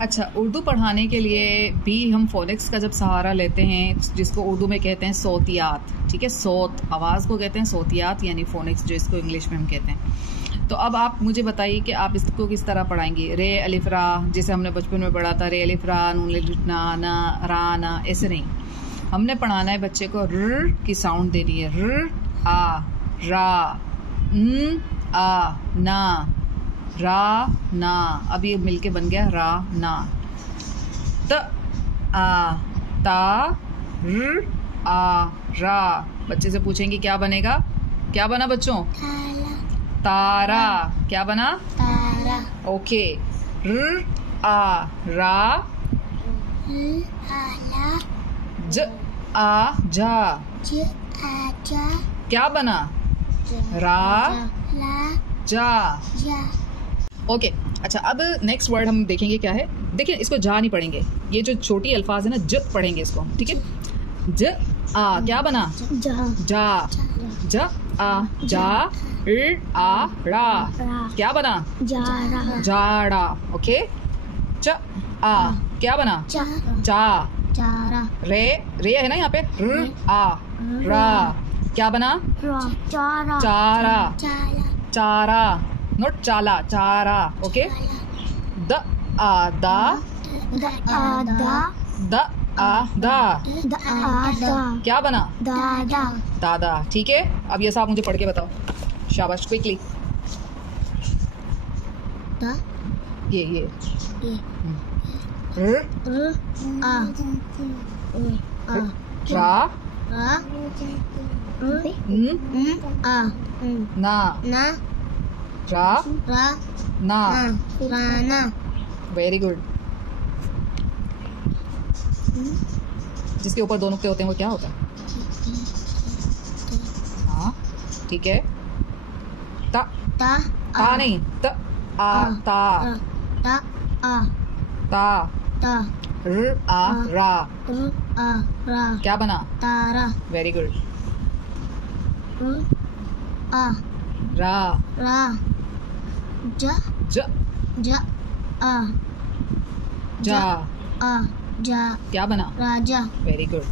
अच्छा, उर्दू पढ़ाने के लिए भी हम फोनिक्स का जब सहारा लेते हैं, जिसको उर्दू में कहते हैं सौतियात, ठीक है, सौत आवाज़ को कहते हैं सौतियात, यानी फोनिक्स जो इसको इंग्लिश में हम कहते हैं। तो अब आप मुझे बताइए कि आप इसको किस तरह पढ़ाएंगे। रे अलिफ रा, जैसे हमने बचपन में पढ़ा था, रे अलिफ रा नून लिटना ना रा ना, ऐसे नहीं, हमने पढ़ाना है बच्चे को र की साउंड देनी है, र आ रा आ ना रा ना। अब ये मिलके बन गया रा ना। त आ ता र आ रा। बच्चे से पूछेंगे क्या बनेगा, क्या बना बच्चों? तारा। क्या बना? तारा। ओके। र आ रा, ज आ जा, क्या बना? रा जा। ओके अच्छा, अब नेक्स्ट वर्ड हम देखेंगे क्या है। देखिए, इसको जा नहीं पढ़ेंगे, ये जो छोटी अल्फाज है ना, ज पढ़ेंगे इसको, ठीक है। ज आ, क्या बना? जा। ज आ जा, र आ रा, क्या बना? जाड़ा। ओके। च आ, क्या बना? जा। रे है ना यहाँ पे, र आ रा, क्या बना? चारा। चारा, नोट चाला, चारा। ओके। द आ दा, द आ दा, क्या बना? दादा। ठीक है, अब ये साहब मुझे पढ़ के बताओ, शाबाश, क्विकली। ये रा ना रा ना। Very good. जिसके ऊपर दो नुक्ते होते हैं वो क्या होता है? हाँ, ठीक है। ता नहीं, त आ ता, ता र आ रा, क्या बना? तारा। Very good. रा ज जा, क्या बना? राजा। Very good.